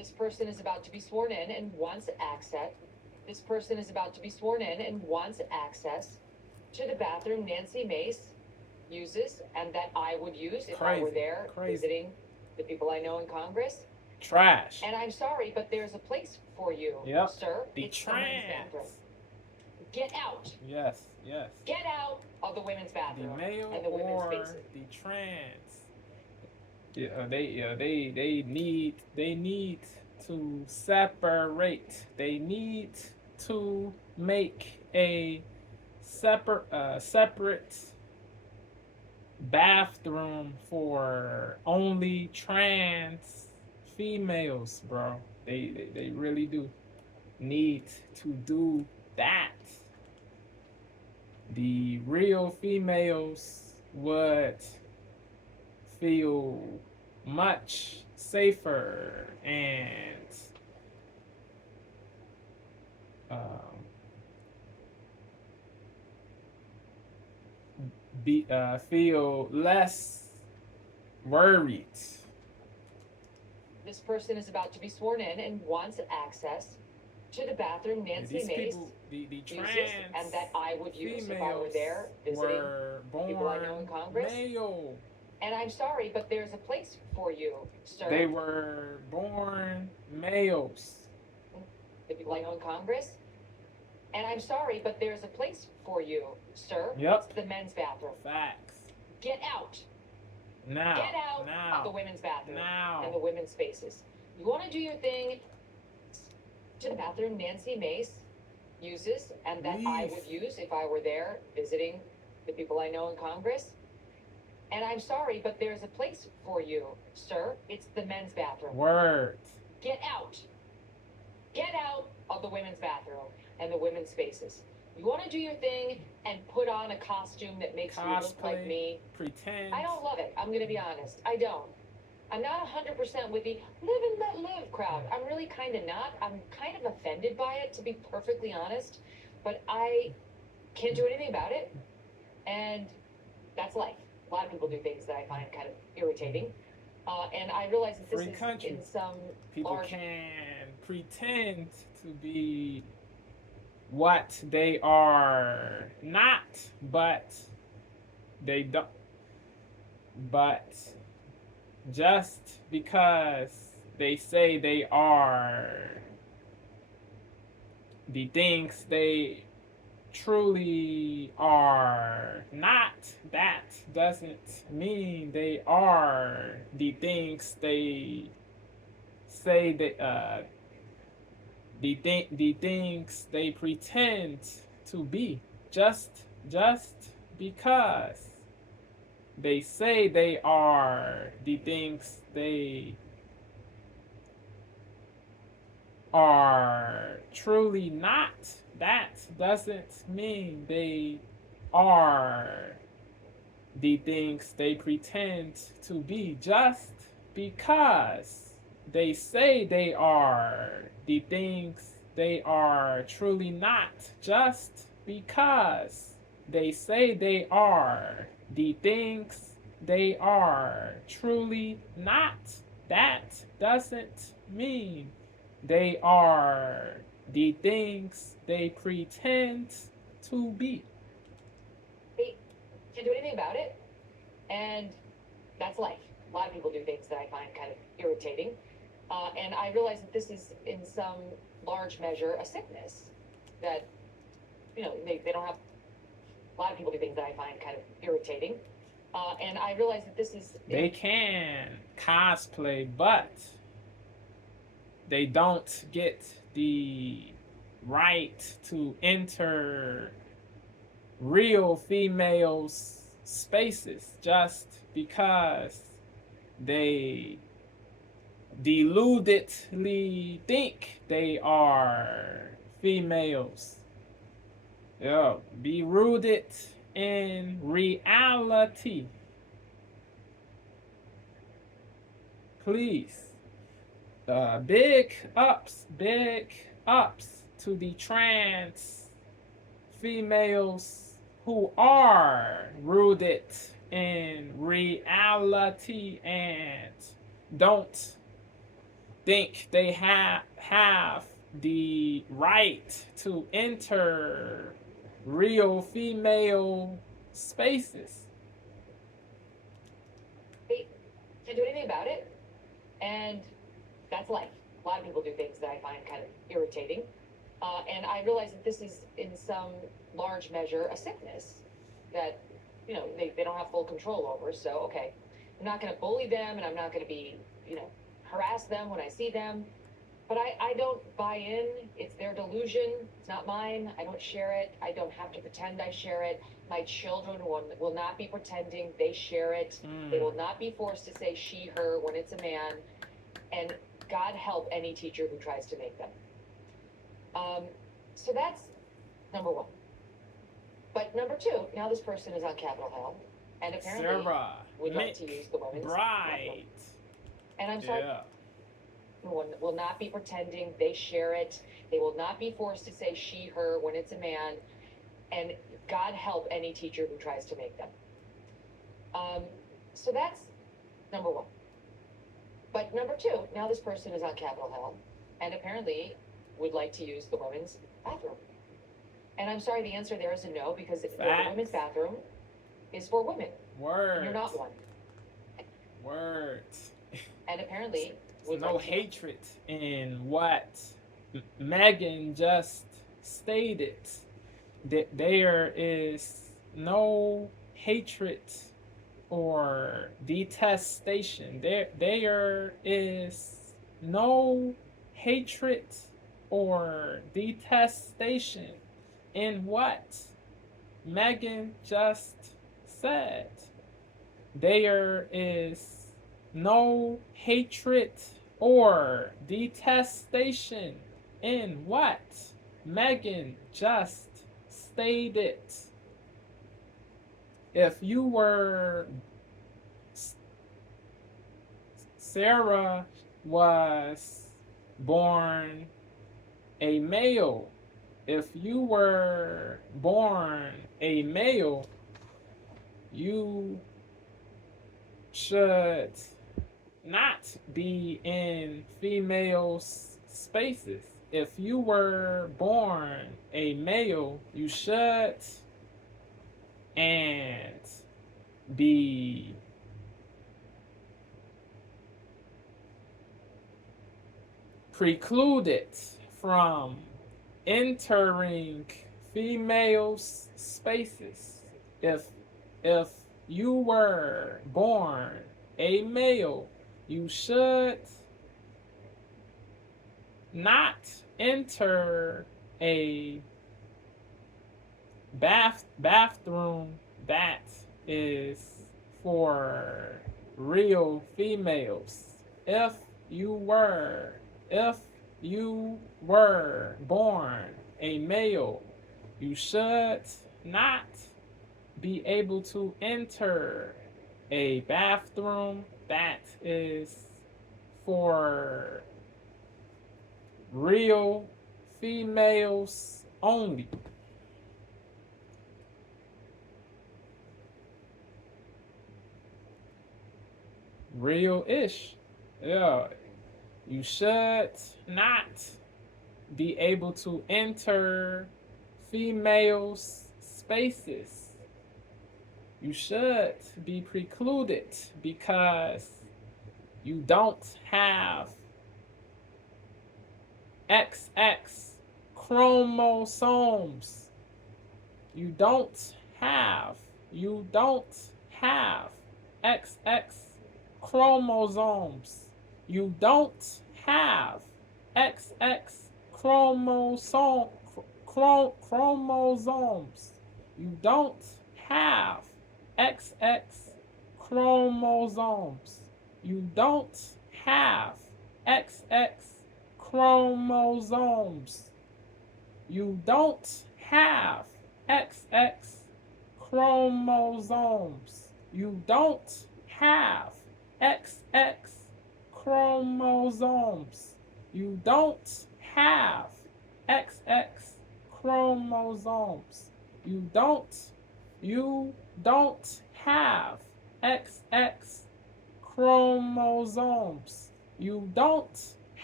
This person is about to be sworn in and wants access. This person is about to be sworn in and wants access to the bathroom Nancy Mace uses and that I would use if I were there visiting the people I know in Congress. Trash. And I'm sorry, but there's a place for you, sir. The it's the men's bathroom. Get out. Yes, yes. Get out of the women's bathroom. The male and the women's or spaces. the trans. They need to separate. They need to make a separate bathroom for only trans females, bro. They really do need to do that. The real females would feel much safer and um, feel less worried. This person is about to be sworn in and wants access to the bathroom Nancy Mace the trans uses and that I would use if I were there visiting people I know in Congress. Male. And I'm sorry, but there's a place for you, sir. They were born males. The people I know in Congress. And I'm sorry, but there's a place for you, sir. Yep. It's the men's bathroom. Facts. Get out. Now. Get out now. of the women's bathroom now. and the women's spaces. You want to do your thing to the bathroom Nancy Mace uses and that I would use if I were there visiting the people I know in Congress. And I'm sorry, but there's a place for you, sir. It's the men's bathroom. Word. Get out. Get out of the women's bathroom and the women's spaces. You want to do your thing and put on a costume that makes you look like me. Pretend. I don't love it. I'm going to be honest. I don't. I'm not 100% with the live and let live crowd. I'm really kind of not. I'm kind of offended by it, to be perfectly honest. But I can't do anything about it. And that's life. A lot of people do things that I find kind of irritating. And I realize that this is in some people large... can pretend to be what they are not, but they don't. But just because they say they are the things they truly are not, that doesn't mean they are the things they say that the things they pretend to be. Just because they say they are the things they are truly not, that doesn't mean they are the things they pretend to be. Just because they say they are the things they are truly not. Just because they say they are the things they are truly not, that doesn't mean they are the things they pretend to be. They can't do anything about it, and that's life. A lot of people do things that I find kind of irritating, and I realize that this is, in some large measure, a sickness that, you know, they don't have. A lot of people do things that I find kind of irritating, and I realize that this is... They can cosplay, but they don't get the right to enter real females' spaces just because they deludedly think they are females. Yeah, be rooted in reality. Please. Big ups to the trans females who are rooted in reality and don't think they have the right to enter real female spaces. They can't do anything about it, and that's life. A lot of people do things that I find kind of irritating, and I realize that this is, in some large measure, a sickness that they don't have full control over. So okay, I'm not going to bully them, and I'm not going to be harass them when I see them. But I don't buy in. It's their delusion. It's not mine. I don't share it. I don't have to pretend I share it. My children will not be pretending they share it. They will not be forced to say she, her when it's a man. And God help any teacher who tries to make them. So that's number one. But number two, now this person is on Capitol Hill, and apparently Sarah would like to use the women's Bride. And I'm sorry. Yeah. Will not be pretending they share it. They will not be forced to say she, her when it's a man. And God help any teacher who tries to make them. So that's number one. But number two, now this person is on Capitol Hill and apparently would like to use the women's bathroom. And I'm sorry, the answer there is a no, because the women's bathroom is for women. Word. And you're not one. Word. And apparently no hatred in what Megyn just stated. That there is no hatred or detestation. There is no hatred or detestation in what Megyn just said. There is no hatred or detestation in what Megyn just stated. If you were Sarah was born a male, if you were born a male, you should not be in female spaces. If you were born a male, you should and be precluded from entering female spaces. If you were born a male, you should not enter a bathroom that is for real females. If you were born a male, you should not be able to enter a bathroom that is for real females only. Real-ish. Yeah. You should not be able to enter females' spaces. You should be precluded because you don't have XX chromosomes. You don't have XX chromosomes. You don't have XX chromosomes. You don't have XX chromosomes. You don't have XX chromosomes. You don't have XX chromosomes. You don't have XX chromosomes. You don't have XX chromosomes. You don't have XX chromosomes. You don't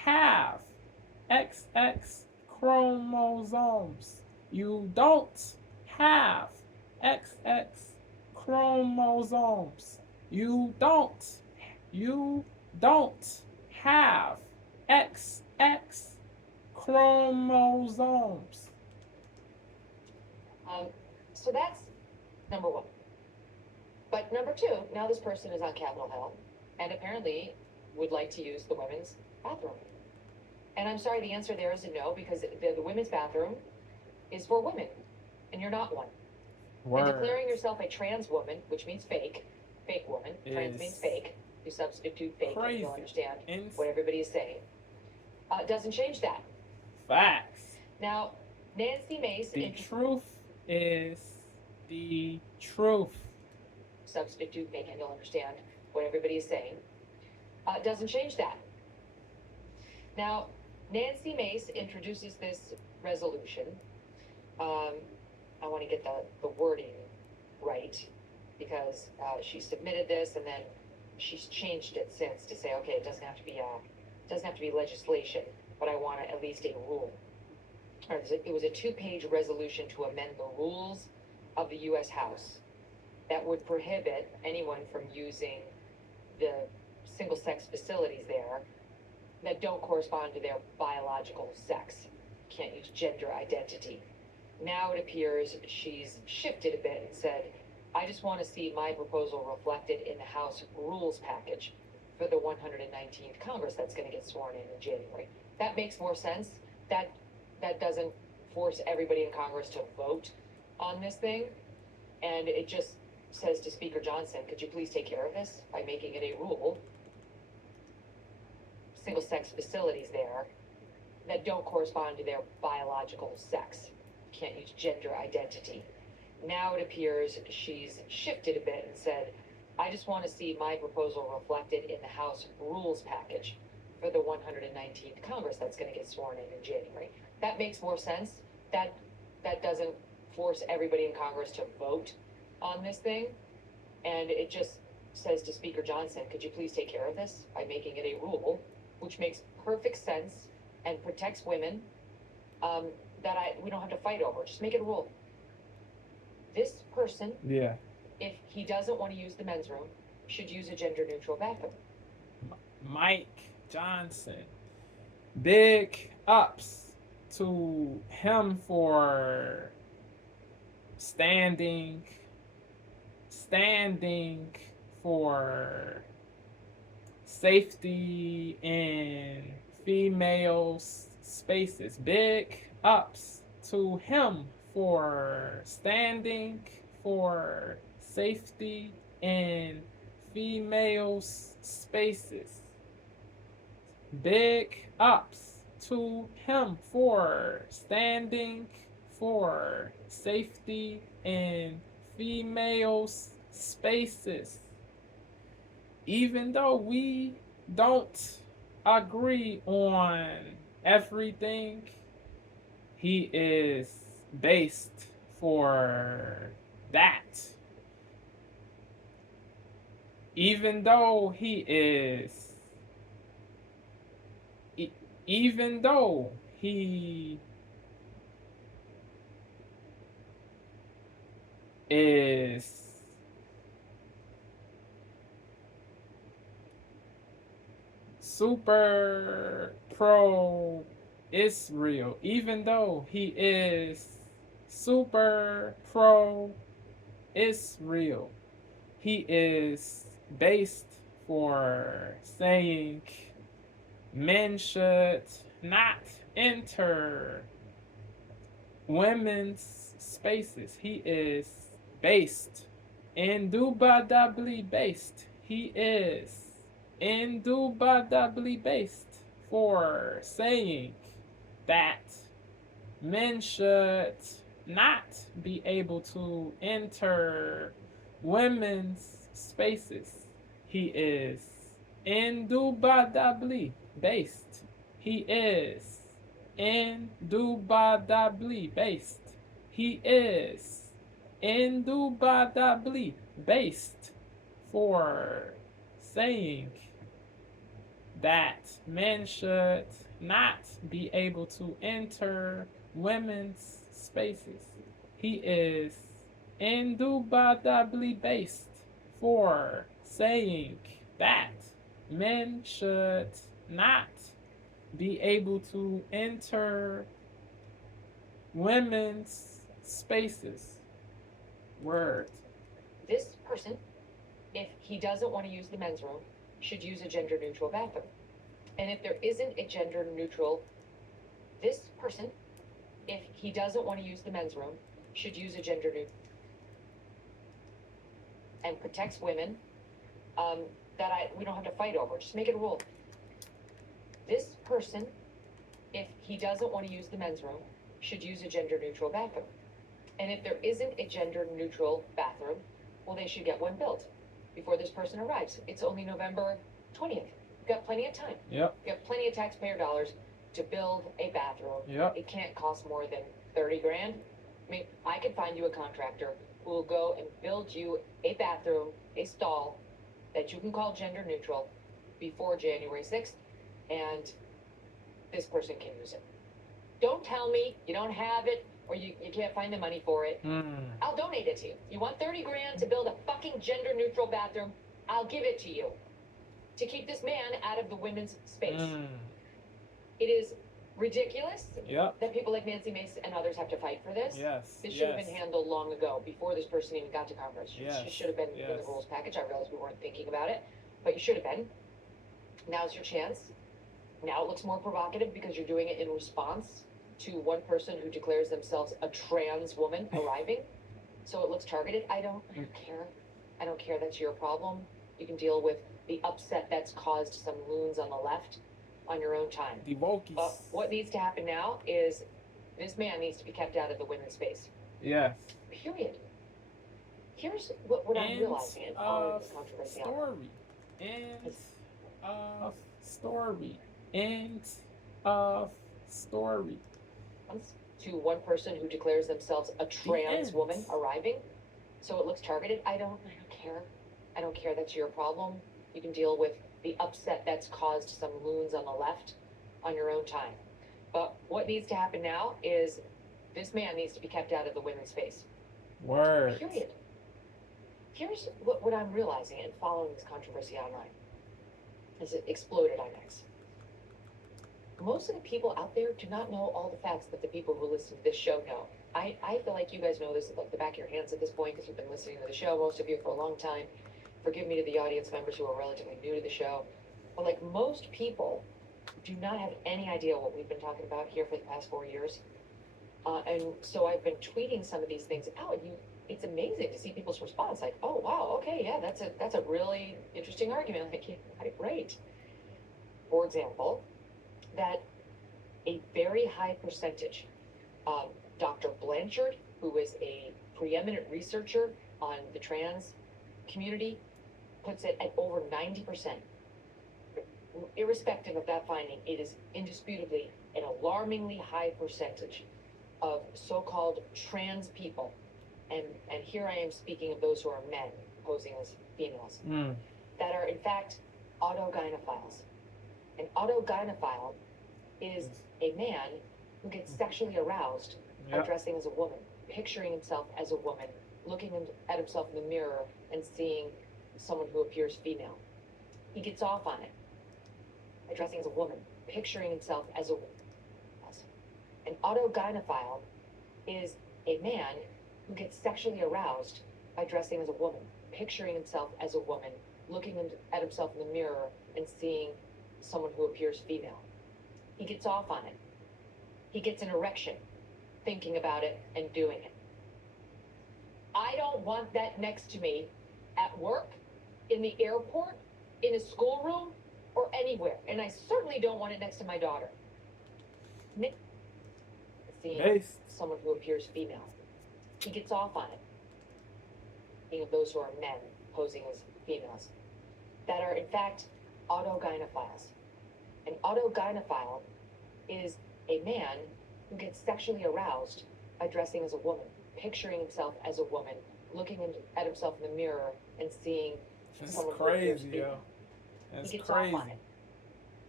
have XX chromosomes. You don't have XX chromosomes. You don't have XX chromosomes. So that's number one. But number two, now this person is on Capitol Hill and apparently would like to use the women's bathroom. And I'm sorry, the answer there is a no, because the women's bathroom is for women, and you're not one. And declaring yourself a trans woman, which means fake woman, trans means fake, you substitute fake and you'll understand what everybody is saying, doesn't change that. Facts. Now, Nancy Mace... The truth is the truth. Substitute fake and you'll understand what everybody is saying, doesn't change that. Now, Nancy Mace introduces this resolution. I want to get the wording right, because she submitted this and then she's changed it since to say, okay, it doesn't have to be legislation, but I want at least a rule. It was a 2-page resolution to amend the rules of the U.S. House that would prohibit anyone from using the single-sex facilities there that don't correspond to their biological sex. Can't use gender identity. Now it appears she's shifted a bit and said, I just want to see my proposal reflected in the House rules package for the 119th Congress that's going to get sworn in January. That makes more sense. That doesn't force everybody in Congress to vote on this thing. And it just says to Speaker Johnson, could you please take care of this by making it a rule? Single-sex facilities there that don't correspond to their biological sex. Can't use gender identity. Now it appears she's shifted a bit and said, I just want to see my proposal reflected in the House rules package for the 119th Congress that's going to get sworn in January. That makes more sense. That doesn't force everybody in Congress to vote on this thing. And it just says to Speaker Johnson, could you please take care of this by making it a rule, which makes perfect sense and protects women, we don't have to fight over. Just make it a rule. This person, if he doesn't want to use the men's room, should use a gender-neutral bathroom. Mike Johnson, big ups to him for standing for safety in females' spaces. Big ups to him for standing for safety in females' spaces. Big ups to him for standing for safety in females' spaces. Even though we don't agree on everything, he is based for that. Even though he is super pro Israel, even though he is super pro Israel, he is based for saying men should not enter women's spaces. He is indubitably based. He is indubitably based for saying that men should not be able to enter women's spaces. He is indubitably based. He is indubitably based. He is indubitably based for saying that men should not be able to enter women's spaces. He is indubitably based for saying that men should not be able to enter women's spaces. Word. This person, if he doesn't want to use the men's room, should use a gender neutral bathroom. And if there isn't a gender neutral, this person, if he doesn't want to use the men's room, should use a gender neutral and protects women we don't have to fight over. Just make it a rule. This person, if he doesn't want to use the men's room, should use a gender neutral bathroom. And if there isn't a gender neutral bathroom, well, they should get one built before this person arrives. It's only November 20th. You've got plenty of time. Yep. You have plenty of taxpayer dollars to build a bathroom. Yep. It can't cost more than 30 grand. I mean, I could find you a contractor who will go and build you a bathroom, a stall that you can call gender neutral before January 6th, and this person can use it. Don't tell me you don't have it or you can't find the money for it. I'll donate it to you. You want 30 grand to build a fucking gender neutral bathroom? I'll give it to you to keep this man out of the women's space. It is ridiculous that people like Nancy Mace and others have to fight for this. Yes. This should have been handled long ago, before this person even got to Congress. It should have been in the rules package. I realize we weren't thinking about it, but you should have been. Now's your chance. Now it looks more provocative because you're doing it in response to one person who declares themselves a trans woman arriving. So it looks targeted. I don't care. I don't care. That's your problem. You can deal with the upset that's caused some loons on the left on your own time. The wokies. But what needs to happen now is this man needs to be kept out of the women's space. Yes. Period. Here's what I'm realizing in following this controversy. End of story. End of story. To one person who declares themselves a trans woman arriving. So it looks targeted. I don't care. I don't care. That's your problem. You can deal with the upset that's caused some loons on the left on your own time. But what needs to happen now is this man needs to be kept out of the women's space. Word. Period. Here's what I'm realizing in following this controversy online. As it exploded on X. Most of the people out there do not know all the facts that the people who listen to this show know. I feel like you guys know this like the back of your hands at this point because you've been listening to the show, most of you, for a long time. Forgive me to the audience members who are relatively new to the show. But like most people do not have any idea what we've been talking about here for the past 4 years. And so I've been tweeting some of these things out, and it's amazing to see people's response. Like, oh wow, okay, yeah, that's a really interesting argument. Like, yeah, right. For example, that a very high percentage of Dr. Blanchard, who is a preeminent researcher on the trans community, puts it at over 90%. Irrespective of that finding, it is indisputably an alarmingly high percentage of so-called trans people, and here I am speaking of those who are men posing as females, that are in fact autogynephiles. An autogynephile is a man who gets sexually aroused by dressing as a woman, picturing himself as a woman, looking at himself in the mirror and seeing someone who appears female. He gets off on it by dressing as a woman, picturing himself as a woman. An autogynephile is a man who gets sexually aroused by dressing as a woman, picturing himself as a woman, looking at himself in the mirror and seeing someone who appears female. He gets off on it. He gets an erection thinking about it and doing it. I don't want that next to me at work, in the airport, in a schoolroom, or anywhere. And I certainly don't want it next to my daughter. Seeing someone who appears female. He gets off on it. Being of those who are men posing as females, that are in fact autogynephiles. An autogynephile is a man who gets sexually aroused by dressing as a woman, picturing himself as a woman, looking at himself in the mirror and seeing That's someone crazy, yo. He gets crazy. off on it.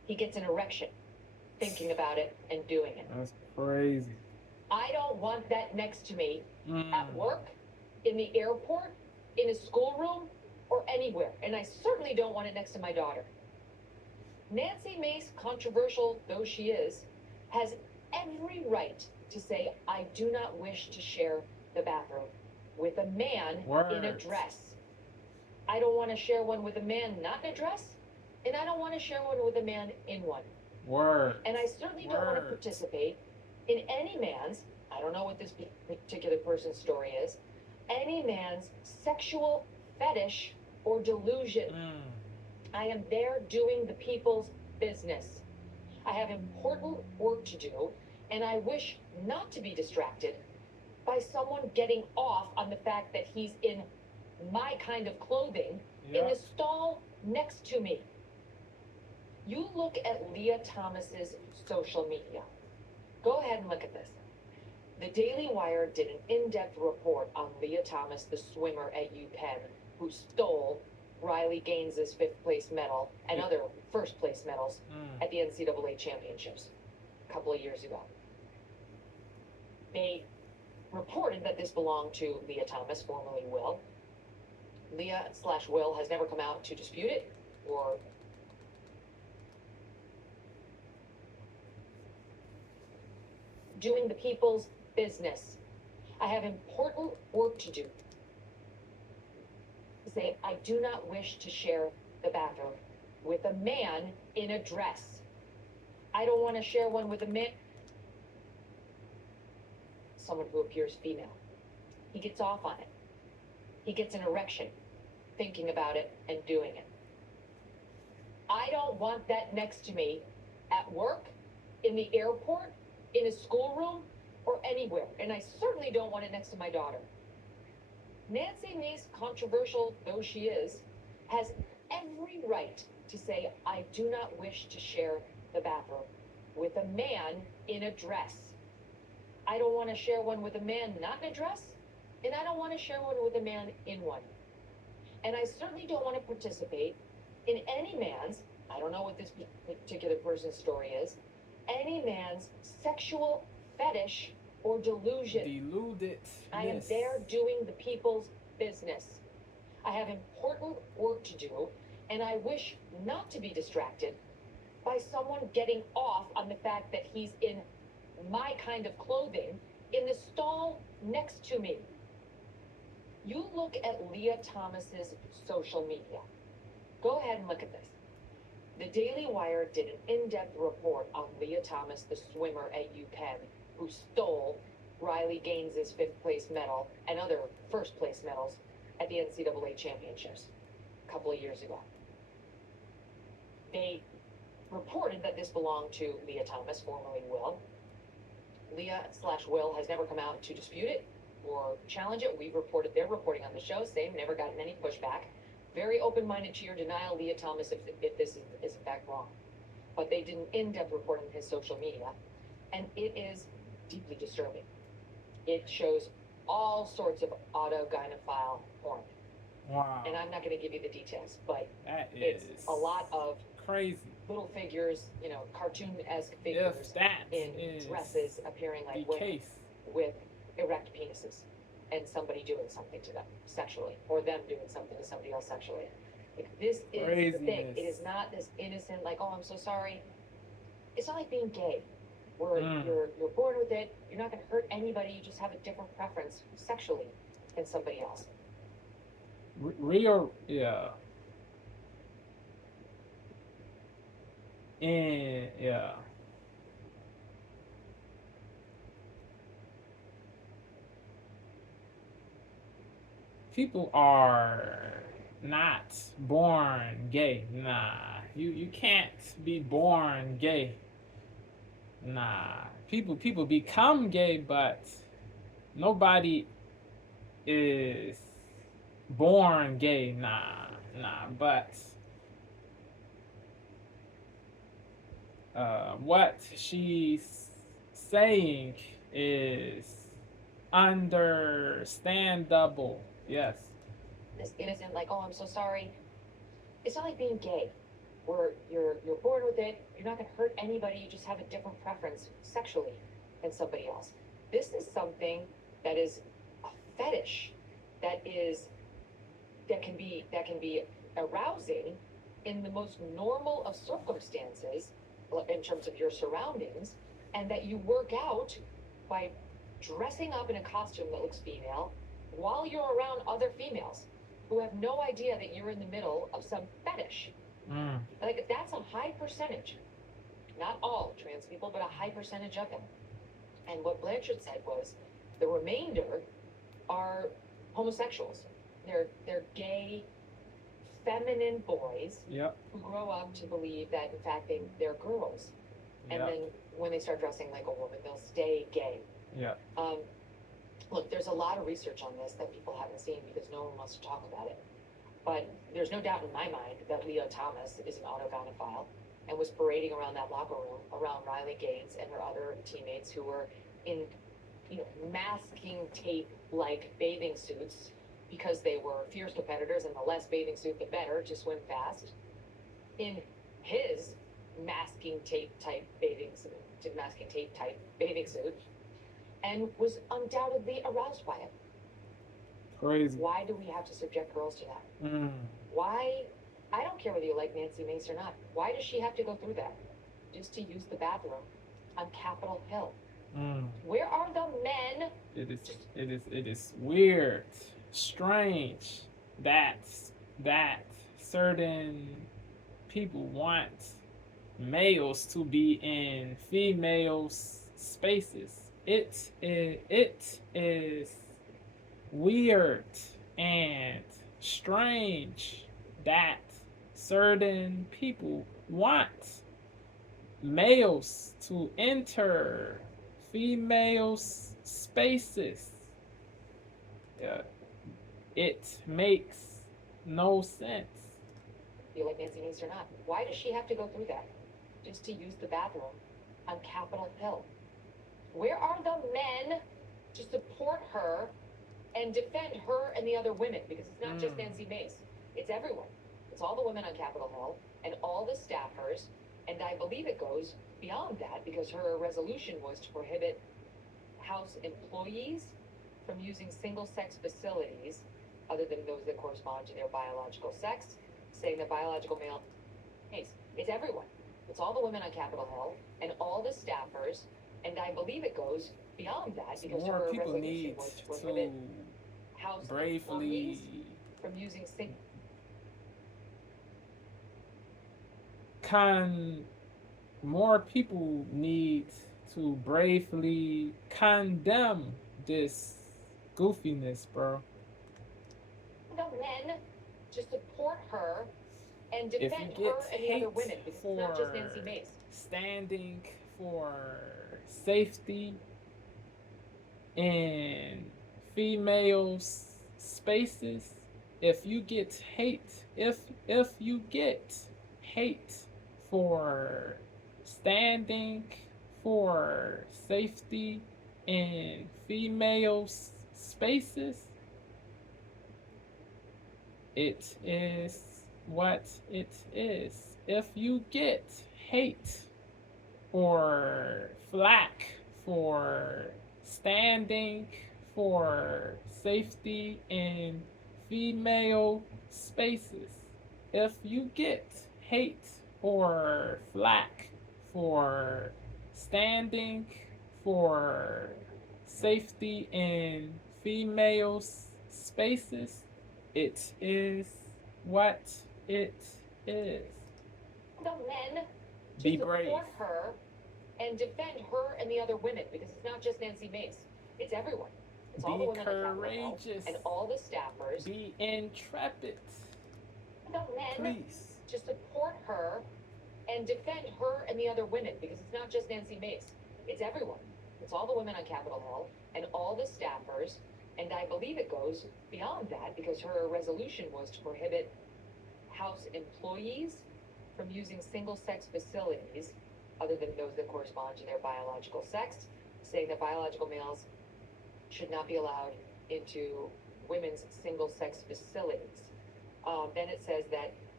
he gets an erection thinking about it and doing it. That's crazy. I don't want that next to me Mm. at work, in the airport, in a schoolroom, or anywhere. And I certainly don't want it next to my daughter. Nancy Mace, controversial though she is, has every right to say, I do not wish to share the bathroom with a man in a Words. dress. I don't want to share one with a man not in a dress, and I don't want to share one with a man in one. Word. And I certainly don't want to participate in any man's, I don't know what this particular person's story is, any man's sexual fetish or delusion. I am there doing the people's business. I have important work to do, and I wish not to be distracted by someone getting off on the fact that he's in my kind of clothing in the stall next to me. You look at Leah Thomas's social media. Go ahead and look at this. The Daily Wire did an in-depth report on Leah Thomas, the swimmer at UPenn, who stole Riley Gaines's 5th place medal and other 1st place medals at the NCAA championships a couple of years ago. They reported that this belonged to Leah Thomas, formerly Will. Leah/Will has never come out to dispute it or doing the people's business. I have important work to do. Say, I do not wish to share the bathroom with a man in a dress. I don't want to share one with a man, someone who appears female. He gets off on it. He gets an erection thinking about it and doing it. I don't want that next to me at work, in the airport, in a schoolroom, or anywhere. And I certainly don't want it next to my daughter. Nancy Mace, controversial though she is, has every right to say, I do not wish to share the bathroom with a man in a dress. I don't want to share one with a man not in a dress, and I don't want to share one with a man in one. And I certainly don't want to participate in any man's, I don't know what this particular person's story is, any man's sexual fetish or delusion. Deluded. I am there doing the people's business. I have important work to do, and I wish not to be distracted by someone getting off on the fact that he's in my kind of clothing in the stall next to me. You look at Leah Thomas's social media. Go ahead and look at this. The Daily Wire did an in-depth report on Leah Thomas, the swimmer at UPenn, who stole Riley Gaines's 5th place medal and other 1st place medals at the NCAA championships a couple of years ago. They reported that this belonged to Leah Thomas, formerly Will. Leah/Will has never come out to dispute it or challenge it. They're reporting on the show, same, never gotten any pushback. Very open-minded to your denial, Leah Thomas, if this is in fact wrong. But they did an in-depth report on his social media, and it is deeply disturbing. It shows all sorts of autogynephile porn. Wow. And I'm not going to give you the details, but it's a lot of crazy little figures, cartoon-esque figures in dresses appearing like women with erect penises and somebody doing something to them sexually, or them doing something to somebody else sexually. Like, this is the thing. It is not this innocent, like, oh, I'm so sorry. It's not like being gay, where you're born with it, you're not going to hurt anybody, you just have a different preference sexually than somebody else. Real, yeah. And, yeah. People are not born gay. Nah. You can't be born gay. Nah. People become gay, but nobody is born gay. Nah. But what she's saying is understandable. Yes. This innocent, like, oh, I'm so sorry. It's not like being gay, you're born with it. You're not going to hurt anybody. You just have a different preference sexually than somebody else. This is something that is a fetish that is that can be arousing in the most normal of circumstances in terms of your surroundings, and that you work out by dressing up in a costume that looks female while you're around other females who have no idea that you're in the middle of some fetish. Like, that's a high percentage. Not all trans people, but a high percentage of them. And what Blanchard said was the remainder are homosexuals. They're gay, feminine boys who grow up to believe that, in fact, they're girls. And then when they start dressing like a woman, they'll stay gay. Look, there's a lot of research on this that people haven't seen because no one wants to talk about it. But there's no doubt in my mind that Leah Thomas is an autogynephile and was parading around that locker room around Riley Gaines and her other teammates who were in, masking tape-like bathing suits because they were fierce competitors, and the less bathing suit, the better to swim fast. In his masking tape type bathing suit, and was undoubtedly aroused by it. Crazy. Why do we have to subject girls to that? Why? I don't care whether you like Nancy Mace or not. Why does she have to go through that? Just to use the bathroom on Capitol Hill. Where are the men? It is weird, strange that certain people want males to be in females' spaces. It is weird and strange that certain people want males to enter females' spaces. It makes no sense. You like Nancy Mace or not? Why does she have to go through that? Just to use the bathroom on Capitol Hill. Where are the men to support her and defend her and the other women? Because it's not just Nancy Mace. It's everyone. It's all the women on Capitol Hill and all the staffers. And I believe it goes beyond that because her resolution was to prohibit House employees from using single-sex facilities other than those that correspond to their biological sex, saying that biological male, it's everyone. It's all the women on Capitol Hill and all the staffers, and I believe it goes beyond that because More her people resolution need was to prohibit to House bravely employees from using more people need to bravely condemn this goofiness, bro. the men to support her and defend her and the other women because it's not just Nancy Mace. Standing for safety in females' spaces, if you get hate for standing for safety in females' spaces, it is what it is. If you get hate or flack for standing for safety in female spaces, if you get hate or flack for standing for safety in female spaces, it is what it is. The men Be to brave. support her and defend her and the other women because it's not just Nancy Mace. It's everyone. It's all the Be women on Capitol Hill courageous. and all the staffers. Be intrepid. The men Please. to support her and defend her and the other women because it's not just Nancy Mace. It's everyone. It's all the women on Capitol Hill and all the staffers. And I believe it goes beyond that because her resolution was to prohibit House employees from using single-sex facilities other than those that correspond to their biological sex, saying that biological males should not be allowed into women's single-sex facilities. Then it says that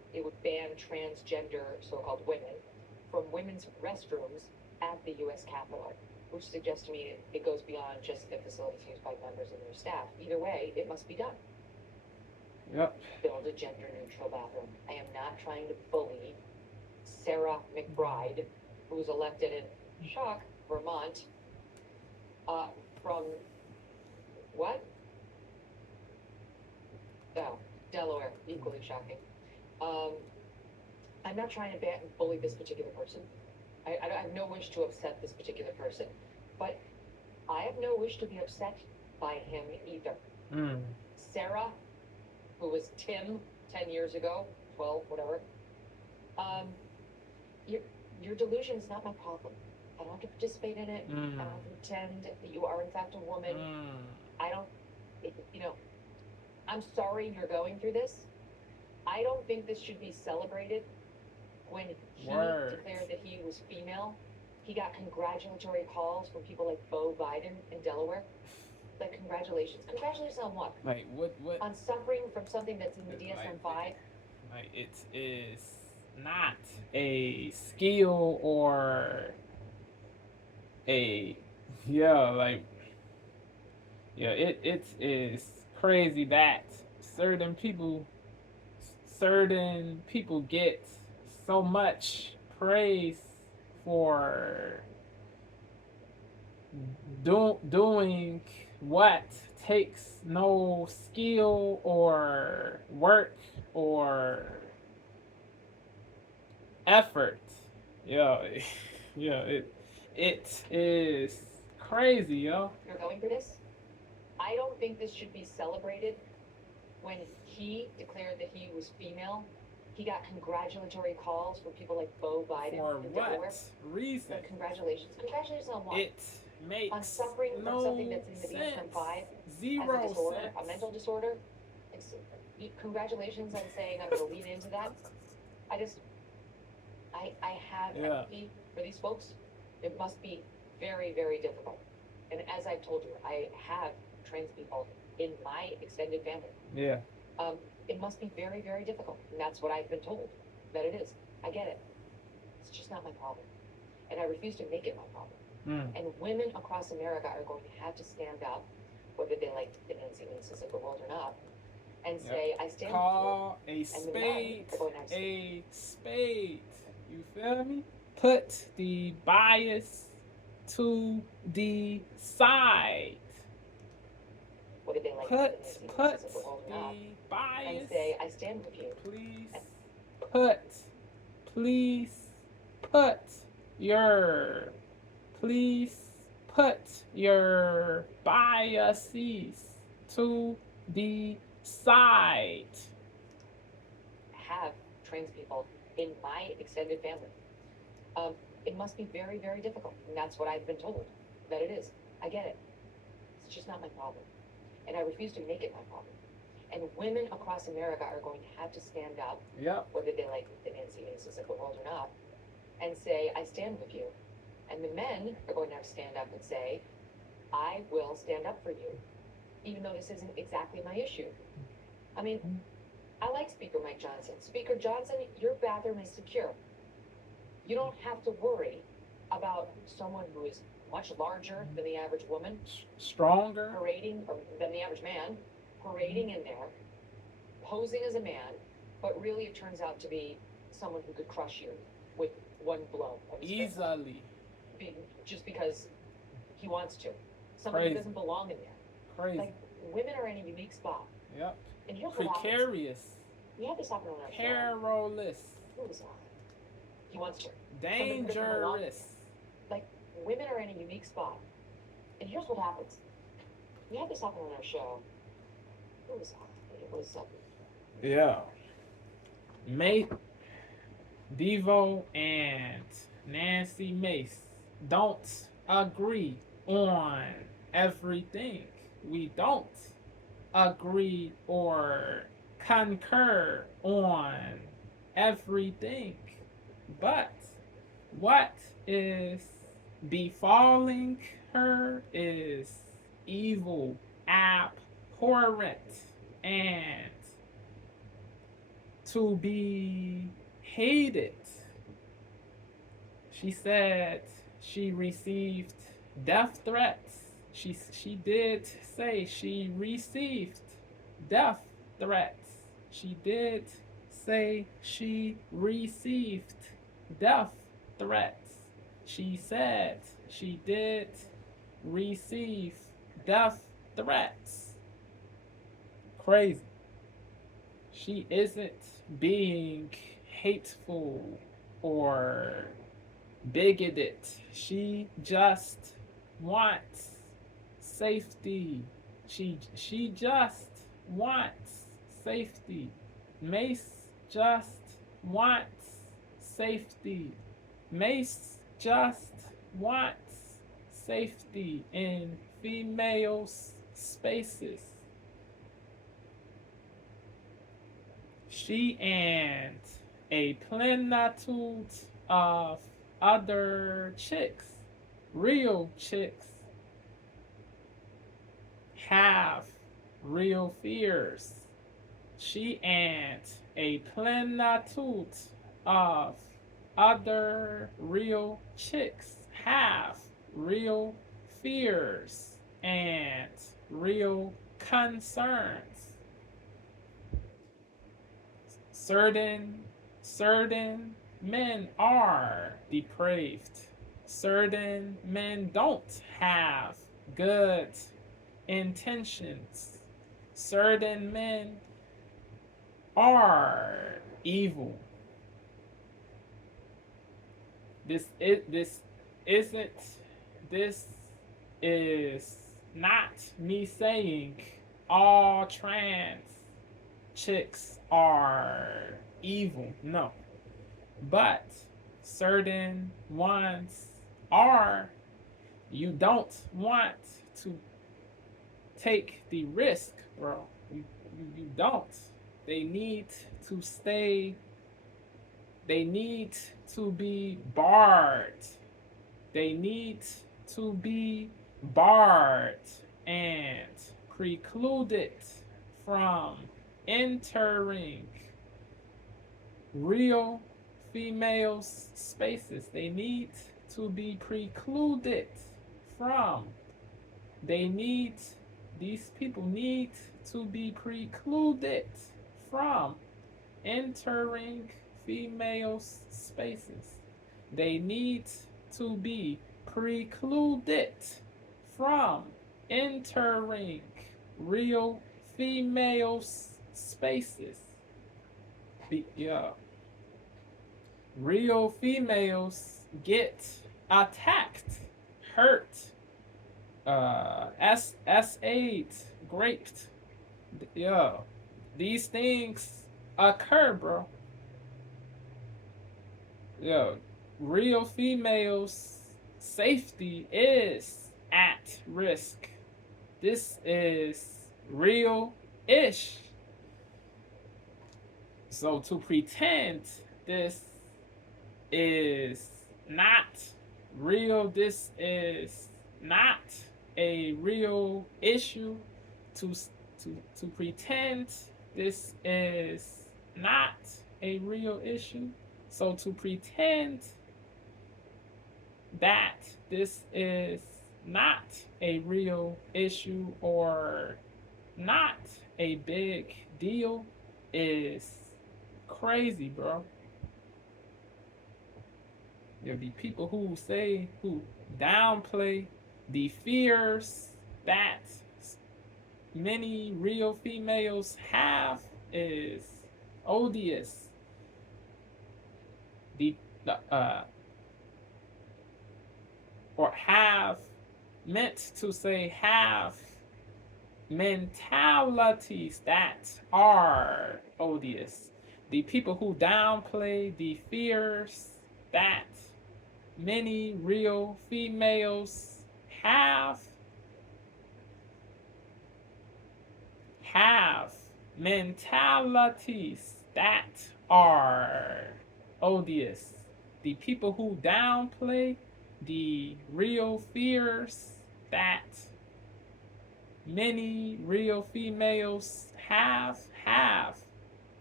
it would ban transgender so-called women from women's restrooms at the U.S. Capitol, which suggests to me it goes beyond just the facilities used by members and their staff. Either way, it must be done. Yep. Build a gender-neutral bathroom. I am not trying to bully Sarah McBride, who was elected in shock, Vermont, from what? Oh, Delaware, equally shocking. I'm not trying to bully this particular person. I have no wish to upset this particular person, but I have no wish to be upset by him either. Sarah, who was Tim 10 years ago, 12, whatever, your delusion is not my problem. I don't have to participate in it. I don't have to pretend that you are in fact a woman. I don't, I'm sorry you're going through this. I don't think this should be celebrated. When he declared that he was female, he got congratulatory calls from people like Beau Biden in Delaware. Like, congratulations. Congratulations on what? Like, what? On suffering from something that's in the DSM-5? Like, it is not a skill or it is crazy that certain people get so much praise for doing what takes no skill or work or effort. It is crazy, yo. You're going through this? I don't think this should be celebrated. When he declared that he was female, he got congratulatory calls from people like Beau Biden in Delaware. What reason? Like, congratulations. Congratulations on what? It makes on suffering from something that's in the DSM-5 Zero as a disorder, sense. a mental disorder. Congratulations on saying I'm going to lean into that. I have empathy for these folks. It must be very, very difficult. And as I've told you, I have trans people in my extended family. Yeah. It must be very, very difficult. And that's what I've been told that it is. I get it. It's just not my problem. And I refuse to make it my problem. And women across America are going to have to stand up, whether they like the Nancy Maces of the world or not, and say, I stand Call with you. A spade a spade. You feel me? Put the bias to the side. What did they like? Put the bias. And say, I stand with you. Please put your biases to the side. Have trans people in my extended family. It must be very, very difficult. And that's what I've been told that it is. I get it. It's just not my problem. And I refuse to make it my problem. And women across America are going to have to stand up, whether they like the Nancy Maces of the world or not, and say, I stand with you. And the men are going to have to stand up and say, I will stand up for you, even though this isn't exactly my issue. I mean, I like Speaker Mike Johnson. Speaker Johnson, your bathroom is secure. You don't have to worry about someone who is much larger than the average woman, stronger, parading, or than the average man, parading in there, posing as a man, but really it turns out to be someone who could crush you with one blow. Easily. Just because he wants to. Someone who doesn't belong in there. Crazy. Like, women are in a unique spot. Yep. And here's precarious. We had this happen on our show. Perilous. Who was that? He wants to. Dangerous. Like, women are in a unique spot. And here's what happens. We had this happen on our show. Who was that? It was Mace, Devo, and Nancy Mace don't agree on everything. We don't agree or concur on everything. But what is befalling her is evil, abhorrent, and to be hated. She said she received death threats. She did say she received death threats. She did say she received death threats. She said she did receive death threats. Crazy. She isn't being hateful or bigoted. She just wants safety. She just wants safety. Mace just wants safety. Mace just wants safety in females' spaces. She and a plenitude of other chicks, real chicks, have real fears. She and a plenitude of other real chicks have real fears and real concerns. Certain men are depraved. Certain men don't have good intentions. Certain men are evil. This is not me saying all trans chicks are evil. No. But certain ones are. You don't want to take the risk, bro. You don't. They need to stay. They need to be barred. They need to be barred and precluded from entering real females' spaces. They need to be precluded from. These people need to be precluded from entering females' spaces. They need to be precluded from entering real females' spaces. Real females get attacked, hurt, S8, raped. These things occur, bro. Real females' safety is at risk. This is real-ish. So to pretend this is not real, this is not a real issue, to pretend this is not a real issue, so to pretend that this is not a real issue or not a big deal is crazy, bro. There'll be people who downplay the fears that many real females have is odious. Or have meant to say have mentalities that are odious. The people who downplay the fears that many real females have mentalities that are odious. The people who downplay the real fears that many real females have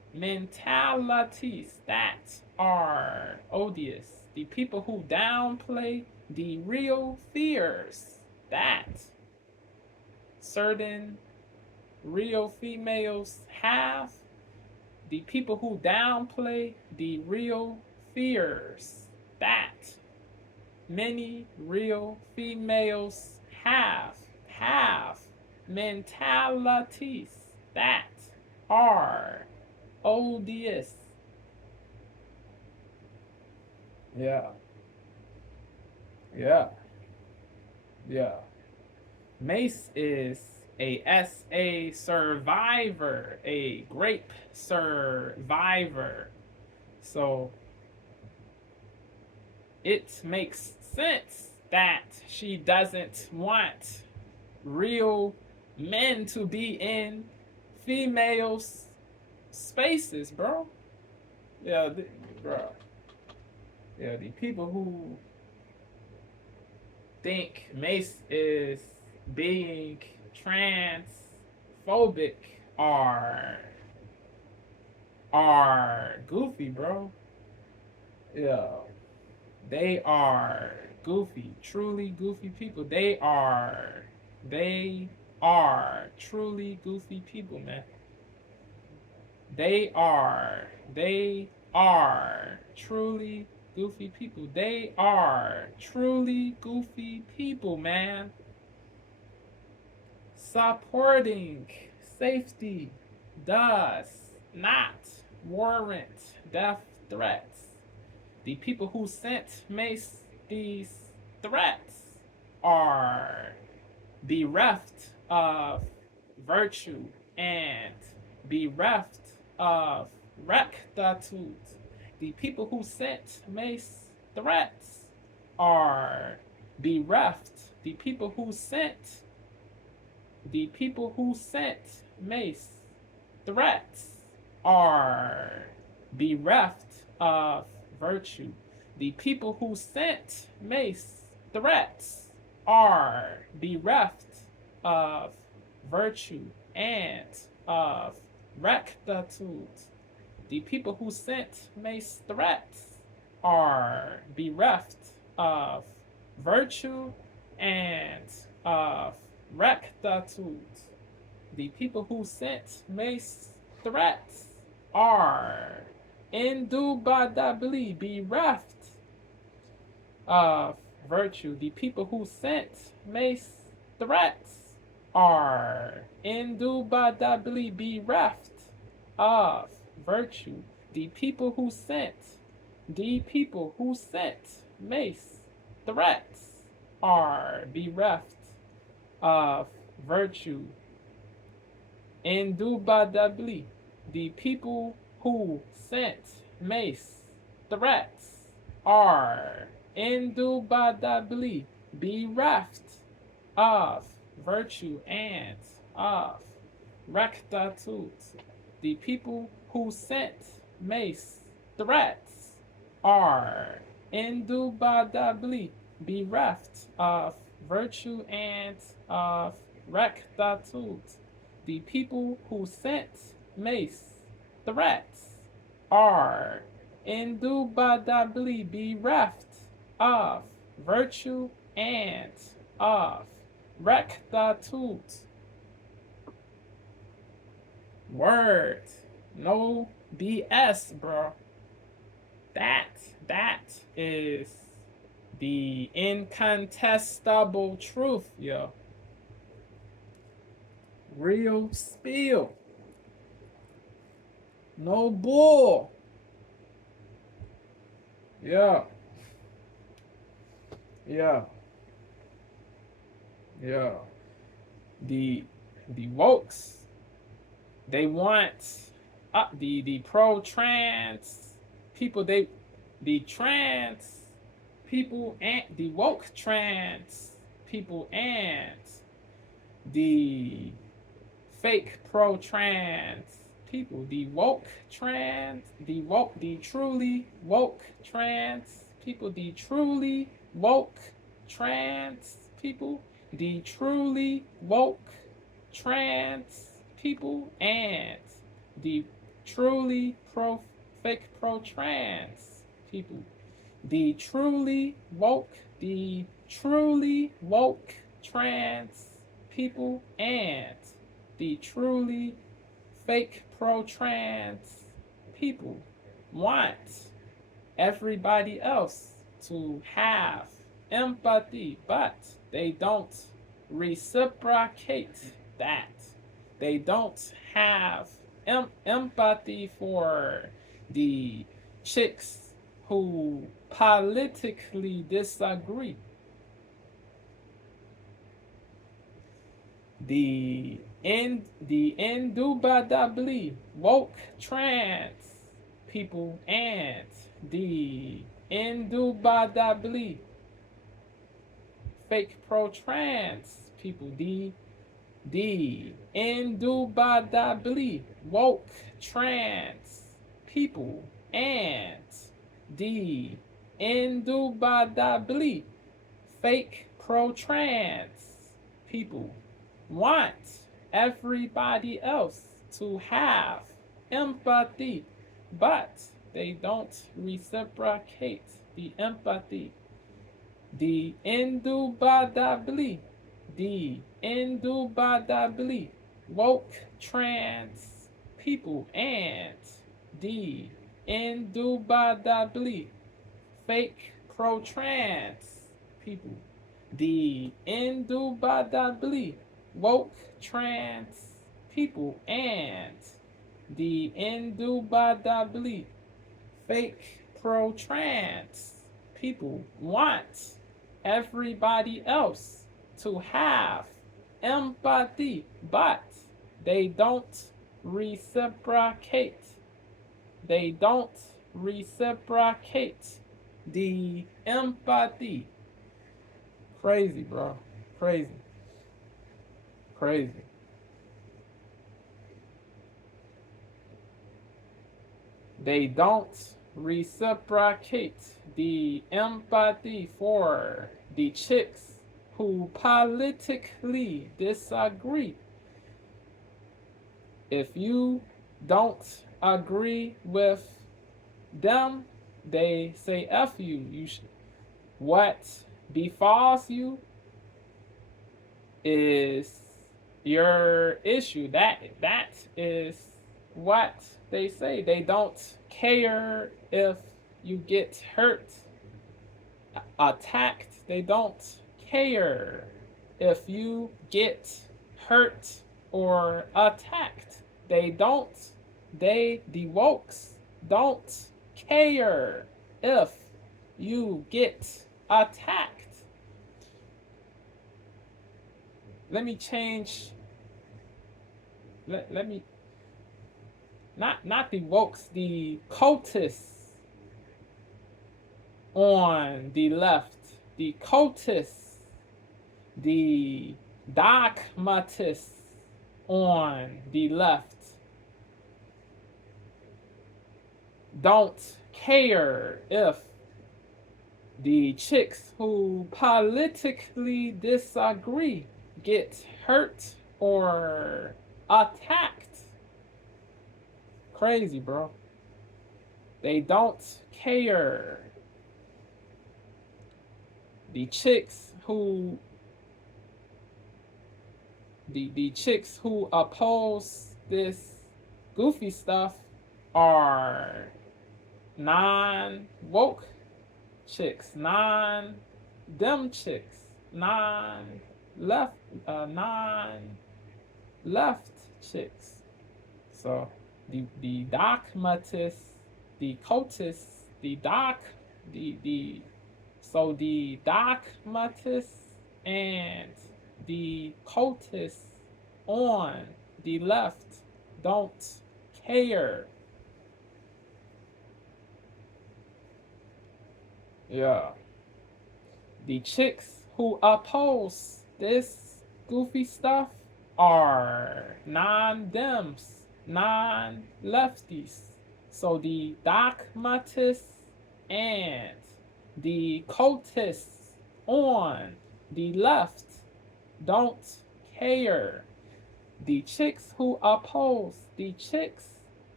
mentalities that are odious. The people who downplay the real fears that certain real females have. The people who downplay the real fears that many real females have mentalities that are odious. Yeah. Yeah. Yeah. Mace is a SA survivor, a grape survivor. So it makes sense that she doesn't want real men to be in females' spaces, bro. Yeah, bro. Yeah, the people who think Mace is being transphobic are goofy, bro. Yeah, they are goofy, truly goofy people. They are truly goofy people, man. They are truly goofy people. They are truly goofy people, man. Supporting safety does not warrant death threats. The people who sent Mace these threats are bereft of virtue and bereft of rectitude. The people who sent Mace threats are bereft. The people who sent Mace threats are bereft of virtue. The people who sent Mace threats are bereft of virtue and of rectitude. The people who sent Mace threats are bereft of virtue and of rectitude. The people who sent Mace threats are indubitably bereft of virtue. The people who sent Mace threats are indubitably bereft of virtue. The people who sent Mace threats are bereft of virtue. Indubitably, the people who sent Mace threats are indubitably bereft of virtue and of rectitude. The people who sent Mace threats are indubitably bereft of virtue and of rectitude. The people who sent Mace threats are indubitably bereft of virtue and of rectitude. Word. No BS, bro. That is the incontestable truth, yo. Real spill. No bull. Yeah. Yeah. Yeah. The wokes, they want the pro-trans people, the trans people and the woke trans people and the fake pro-trans people, the truly woke trans people, the truly woke trans people, the truly woke trans people, and the truly fake pro-trans people, the truly woke trans people, and the truly fake pro-trans people want everybody else to have empathy, but they don't reciprocate that. They don't have empathy for the chicks who politically disagree. The indubitably woke trans people and the indubitably fake pro-trans people, the indubitably woke trans people and the indubitably fake pro-trans people want everybody else to have empathy, but they don't reciprocate the empathy. The indubitably woke trans people and the indubitably fake pro-trans people, the indubitably woke trans people and the indubitably fake pro-trans people want everybody else to have empathy, but they don't reciprocate. They don't reciprocate the empathy. Crazy, bro. Crazy. Crazy. They don't reciprocate the empathy for the chicks who politically disagree. If you don't agree with them, they say F you. What befalls you is your issue. That is what they say. They don't care if you get hurt, attacked. They don't care if you get hurt or attacked. The wokes don't care if you get attacked. Let me change. Let me. Not the wokes, the cultists on the left, the cultists, the dogmatists on the left don't care if the chicks who politically disagree get hurt or attacked. Crazy, bro. They don't care. The chicks who oppose this goofy stuff are non-woke chicks, non-dem chicks, non-left chicks. So the dogmatists, the cultists, the dogmatists and the cultists on the left don't care. Yeah. The chicks who oppose this goofy stuff are non-dems, non-lefties. So the dogmatists and the cultists on the left don't care. The chicks who oppose, the chicks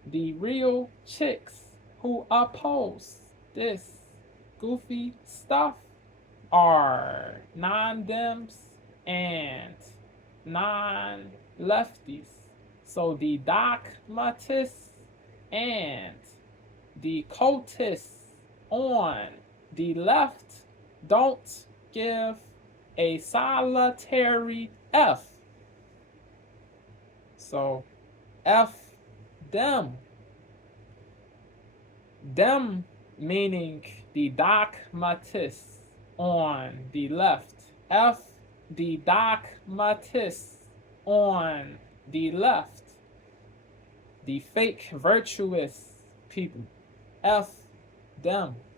The real chicks who oppose this goofy stuff are non-Dems and non-lefties. So the dogmatists and the cultists on the left don't give a solitary F. So F them. Them meaning the dogmatists on the left. F the dogmatists on the left. The fake virtuous people. F them.